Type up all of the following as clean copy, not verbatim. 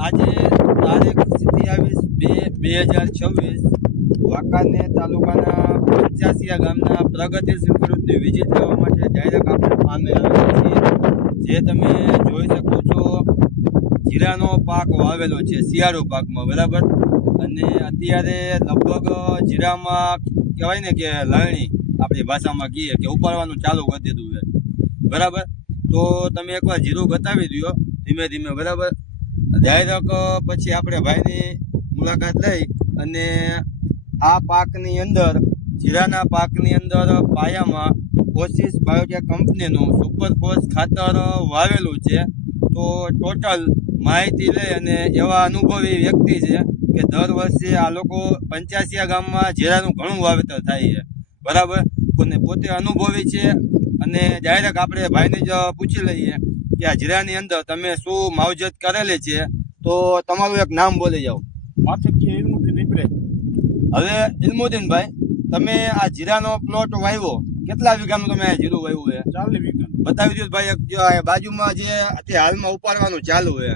આજે તારીખ 27/2/2026 વાંકાનેર તાલુકાના 85 ગામના પ્રગતિશીલ ખેડૂતની વિઝિટ લેવા માટે ડાયરેક્ટ આપણે ફાર્મે આવેલા છીએ। જે તમે જોઈ શકો છો જીરાનો પાક વાવેલો છે શિયાળુ પાકમાં, બરાબર। અને અત્યારે લગભગ જીરામાં કહેવાય ને કે લણણી આપણી ભાષામાં કહીએ કે ઉપાડવાનું ચાલુ કરી દીધું છે, બરાબર। તો તમે એકવાર જીરું બતાવી દો ધીમે ધીમે, બરાબર। ડાયરેક્ટ પછી આપણે ભાઈની મુલાકાત લઈ અને આ પાકની અંદર જીરાના પાકની અંદર પાયામાં ઓસિસ બાયોટેક કંપનીનું સુપરફોસ ખાતર વાવેલું છે। તો ટોટલ માહિતી લઈ અને એવા અનુભવી વ્યક્તિ છે કે દર વર્ષે આ લોકો 85 ગામમાં જીરાનું ઘણું વાવેતર થાય છે, બરાબર। કોને પોતે અનુભવી છે અને ડાયરેક્ટ આપણે ભાઈને જ પૂછી લઈએ કે આ જીરાની અંદર તમે શું માવજત કરેલી છે। તો તમારું એક નામ બોલી જાઓ। હવે ઇલ્મુદ્દીનભાઈ, તમે આ જીરાનો પ્લોટ વાવ્યો, કેટલા વીઘાનું તમે જીરું વાવ્યું છે? 40 વીઘા। બતાવી દો ભાઈ, એક બાજુમાં જે અત્યારે હાલમાં ઉપાડવાનું ચાલુ છે,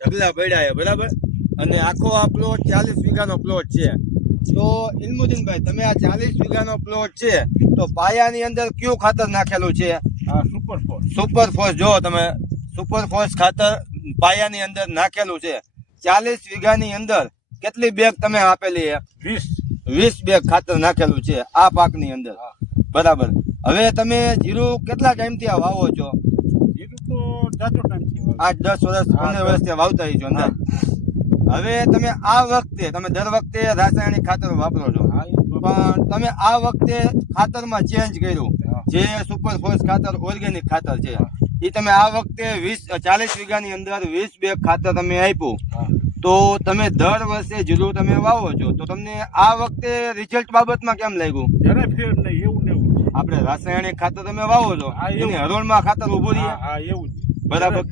ઢગલા પડ્યા છે, બરાબર। અને આખો આ પ્લોટ 40 વીઘાનો પ્લોટ છે। તો ઇલ્મુદ્દીનભાઈ, તમે આ 40 વીઘાનો પ્લોટ છે તો પાયાની અંદર કયું ખાતર નાખેલું છે? સુપરફોસ। જો તમે સુપરફોસ ખાતર પાયાની અંદર નાખેલું છે। 40 વીઘાની અંદર કેટલી બેગ તમે આપેલી છે? 20 બેગ ખાતર નાખેલું છે આ પાકની અંદર, બરાબર। હવે તમે જીરું કેટલા ટાઈમથી આ વાવો છો? જીરું તો જાજો ટાઈમથી 8-10 વર્ષ 15 વર્ષથી વાવતા છો અંદાજ। હવે તમે આ વખતે, તમે દર વખતે રાસાયણિક ખાતર વાપરો છો, પણ તમે આ વખતે ખાતરમાં ચેન્જ કર્યું, જે સુપરફોસ ખાતર ઓર્ગેનિક ખાતર છે એ તમે આ વખતે 40 વીઘાની અંદર 20 બેગ ખાતર તમે આપ્યું। તો તમે દર વર્ષે જીરું તમે વાવો છો, તો તમને આ વખતે રિઝલ્ટ બાબતમાં કેમ લાગ્યું? જરા ફેર નહીં, એવું ને એવું આપણે રાસાયણિક ખાતર તમે વાવો છો, એની હરોળમાં ખાતર ઉભું રહે, એવું બરાબર।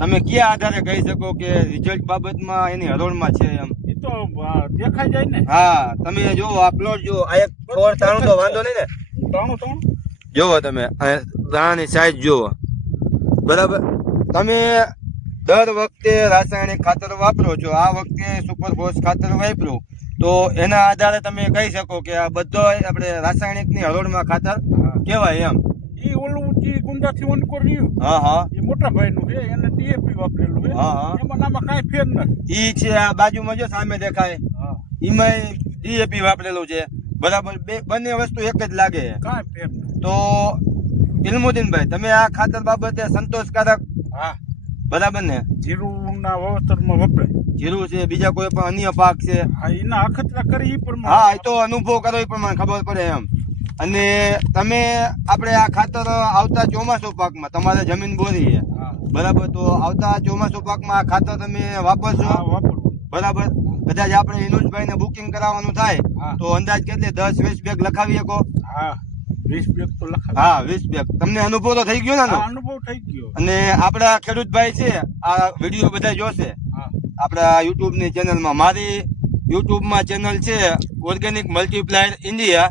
તમે કયા આધારે કહી શકો કે રિઝલ્ટ બાબતમાં એની હરોળમાં છે એમ? એ તો દેખાઈ જાય ને। હા, તમે જો આ પ્લોટ જો, આ એક છોડ તાણું તો વાંધો નહીં ને, ત્રણ જોવો તમે દાણાની સાઈઝ જોવો, બરાબર। તમે દર વખતે રાસાયણિક ખાતર વાપરો છો, આ વખતે સુપરફોસ ખાતર વાપરો, તો એના આધારે તમે કહી શકો કે આ બધો આપણે રાસાયણિકની હરોળમાં ખાતર કહેવાય એમ? એ ઓલું જે ગુંદાથી ઓનકોર રહ્યું, હા હા, એ મોટા ભાઈનું છે, એને ડીએપી વાપરેલું છે। હા હા, એમાં નામાં કાંઈ ફેર નથી। ઈ છે આ બાજુમાં જો સામે દેખાય, એમાં ડીએપી વાપરેલું છે, બરાબર। બંને વસ્તુ એક જ લાગે, કાંઈ ફેર નથી। તો ઇલ્મુદ્દીનભાઈ, તમે આ ખાતર બાબતે સંતોષકારક? હા, બરાબર ને? જીરુના વાવેતરમાં વપરાય જીરું છે, બીજા કોઈ પણ અન્ય પાક છે? હા, એના અખતરા કરી એ પણ હા, એ તો અનુભવ કરો એ પણ મને ખબર પડે એમ। અને તમે આપણે આ ખાતર આવતા ચોમાસુ પાકમાં, તમારે જમીન બોરી છે, બરાબર, તો આવતા ચોમાસુ પાકમાં આ ખાતર તમે વાપરશો, બરાબર। કદાચ આપણે ઇનુજભાઈ ને બુકિંગ કરાવવાનું થાય તો અંદાજ કેટલી 10-20 બેગ લખાવી શકો? હા, 20 બેગ તો લખાવી। હા, 20 બેગ। તમને અનુભવ તો થઈ ગયો ને? અનુભવ થઈ ગયો। અને આપણા ખેડૂતભાઈ છે આ વિડીયો બધા જોશે આપણા યુટ્યુબ ની ચેનલમાં, મારી યુટ્યુબમાં ચેનલ છે ઓર્ગેનિક મલ્ટીપ્લાયર ઇન્ડિયા,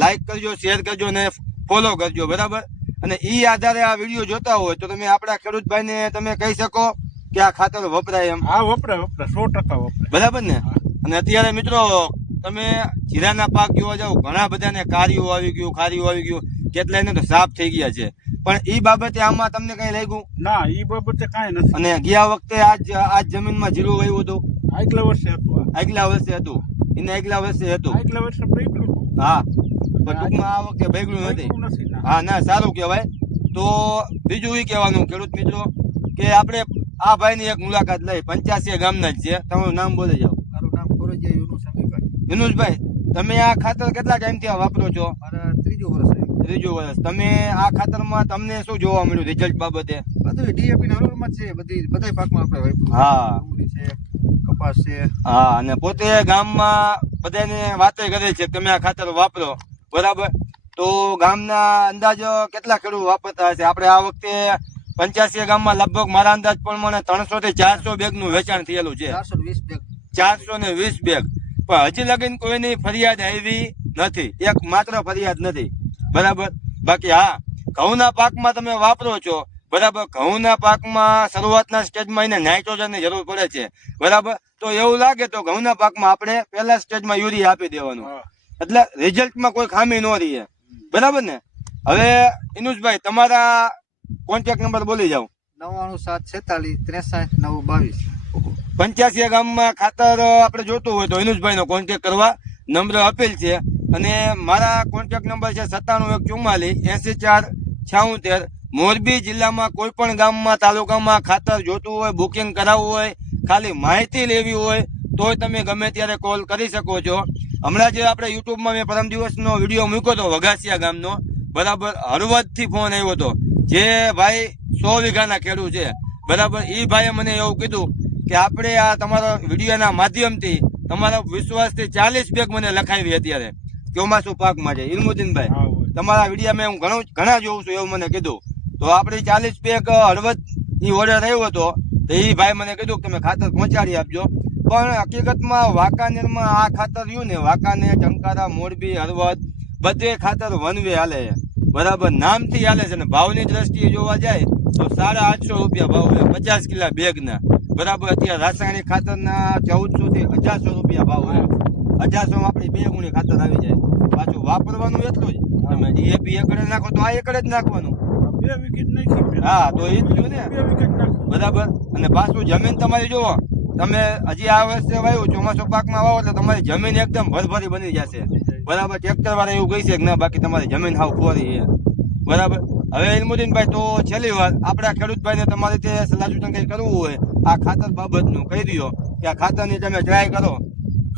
લાઈક કરજો, શેર કરજો અને ફોલો કરજો, બરાબર। અને એ આધારે આ વિડીયો જોતા હોય તો તમે આપણા ખેડૂતભાઈને તમે કહી શકો કે આ ખાતર વપરાય એમ? હા, વપરાય 100% વપરાય, બરાબર ને? અને અત્યારે મિત્રો તમે જીરાના પાક જોવા જાવ, ઘણા બધાને કારિયું આવી ગયું, ખારિયું આવી ગયું, કેટલાયને તો સાફ થઈ ગયા છે, પણ એ બાબતે આમાં તમને કઈ લાગ્યું? ના, એ બાબતે કાંઈ નથી। અને ગયા વખતે આજ જમીનમાં જીરું વાવ્યું હતું? આગલા વર્ષે હતું। આગલા વર્ષે હતું, એને આગલા વર્ષે હતું, આગલા વર્ષે બગડ્યું હતું। હા, પણ ટૂંકમાં આ વખતે બગડ્યું નથી। હા, ના, સારું કહેવાય। તો બીજું એ કહેવાનું ખેડૂત મિત્રો કે આપણે આ ભાઈની એક મુલાકાત લઈ, 85 ગામના જ છે, તમારું નામ બોલી જાઓ। મારું નામ ફોરજીયા યુનુસ અમીભાઈ। યુનુસભાઈ, તમે આ ખાતર કેટલા ટાઈમથી વાપરો છો? મારા ત્રીજું વર્ષ। તમે આ ખાતરમાં તમને શું જોવા મળ્યું રિઝલ્ટ બાબતે? બધું ડીએપી ના હરોળમાં છે, બધા પાકમાં આપણે વાપર્યું। હા, ડુંગળી છે, કપાસ છે। હા, અને પોતે ગામમાં બધાને વાતે કરે છે તમે આ ખાતર વાપરો, બરાબર। તો ગામના અંદાજ કેટલા ખેડૂત વાપરતા હશે? આપણે આ વખતે 85 ગામમાં લગભગ મારા અંદાજ પ્રમાણે 300 થી 400 બેગ નું વેચાણ થયેલું છે। 420 બેગ। 420 બેગ, પણ હજી લગીન કોઈની ફરિયાદ આવી નથી, એક માત્ર ફરિયાદ નથી, બરાબર। બાકી હા, ઘઉંના પાકમાં તમે વાપરો છો, બરાબર. ઘઉંના પાકમાં શરૂઆતના સ્ટેજમાં એને નાઇટ્રોજનની જરૂર પડે છે, બરાબર. તો એવું લાગે તો ઘઉંના પાકમાં આપણે પહેલા સ્ટેજમાં યુરિયા આપી દેવાનું, એટલે રિઝલ્ટમાં કોઈ ખામી ન રહે, બરાબર ને. હવે ઇનુસભાઈ તમારા કોન્ટેક્ટ નંબર બોલી જાઓ. 99 પંચ્યાસી ગામમાં ખાતર આપણે જોતું હોય તો ઇનુસભાઈ નો કોન્ટેક્ટ કરવા નમ્ર અપીલ છે. અને મારા કોન્ટેક્ટ નંબર છે 9714804676. મોરબી જિલ્લામાં કોઈ પણ ગામમાં તાલુકામાં ખાતર જોતું હોય, બુકિંગ કરાવવું હોય, ખાલી માહિતી લેવી હોય તોય તમે ગમે ત્યારે કોલ કરી શકો છો. હમણાં જે આપણે યુટ્યુબમાં મેં પરમ દિવસનો વિડીયો મૂક્યો હતો વઘાસિયા ગામનો, બરાબર, હળવદથી ફોન આવ્યો હતો. જે ભાઈ 100 વીઘાના ખેડૂત છે, બરાબર. એ ભાઈએ મને એવું કીધું કે આપણે આ તમારા વિડીયોના માધ્યમથી તમારા વિશ્વાસથી 40 બેગ મને લખાવી અત્યારે ચોમાસું પાકમાં છે. ઇલ્મુદ્દીનભાઈ, તમારા વિડીયા હું ઘણા જોઉં છું એવું મને કીધું. તો આપણે 40 બેગ હળવદ ની ઓર્ડર આવ્યો હતો, તો એ ભાઈ મને કીધું કે તમે ખાતર પહોંચાડી આપજો. પણ હકીકતમાં વાંકાનેરમાં આ ખાતર રહ્યું ને, વાંકાનેર, ટંકારા, મોરબી, હળવદ બધે ખાતર વનવે હાલે છે, બરાબર, નામથી હાલે છે. ને ભાવની દ્રષ્ટિએ જોવા જાય તો 850 રૂપિયા ભાવ છે 50 કિલા બેગના, બરાબર. અત્યારે રાસાયણિક ખાતરના 1400 થી 1800 રૂપિયા ભાવ છે. 1800 માં આપણી 2 ગુણી ખાતર આવી જાય. પાછું વાપરવાનું એટલું જ, તમે ડીએપી એકડે નાખો તો આ એકડે જ નાખવાનું. હા, તો એ જ થયું ને, બરાબર. અને પાછું જમીન તમારી જોવો, તમે હજી આ વર્ષે વાવ્યું ચોમાસું પાકમાં વાવો એટલે તમારી જમીન એકદમ ભરભરી બની જશે, બરાબર. ટ્રેક્ટર વાળા એવું કહી છે કે ના, બાકી તમારી જમીન હાવ ખોરી છે, બરાબર. હવે ઇલ્મુદ્દીનભાઈ, તો છેલ્લી વાર આપણા ખેડૂતભાઈને તમારે તે સલાહ સૂચન કંઈ કરવું હોય આ ખાતર બાબતનું કહી દો કે આ ખાતરની તમે ટ્રાય કરો.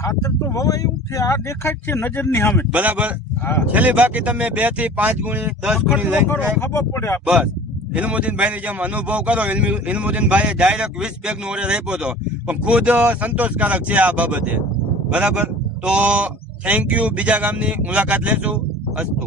ખાતર તો વવાય એવું છે, આ દેખાય છે નજરની સામે, બરાબર. છેલ્લી બાકી તમે 2 થી 5 ગુણી 10 ગુણી લઈને ખબર પડે બસ. ઇલ્મુદ્દીનભાઈ જેમ અનુભવ કરો, ઇલ્મુદ્દીનભાઈએ ડાયરેક્ટ 20 બેગ નો ઓર્ડર આપ્યો હતો, પણ ખુદ સંતોષકારક છે આ બાબતે, બરાબર. તો થેન્ક યુ. બીજા ગામની મુલાકાત લેશું. અસ્તુ.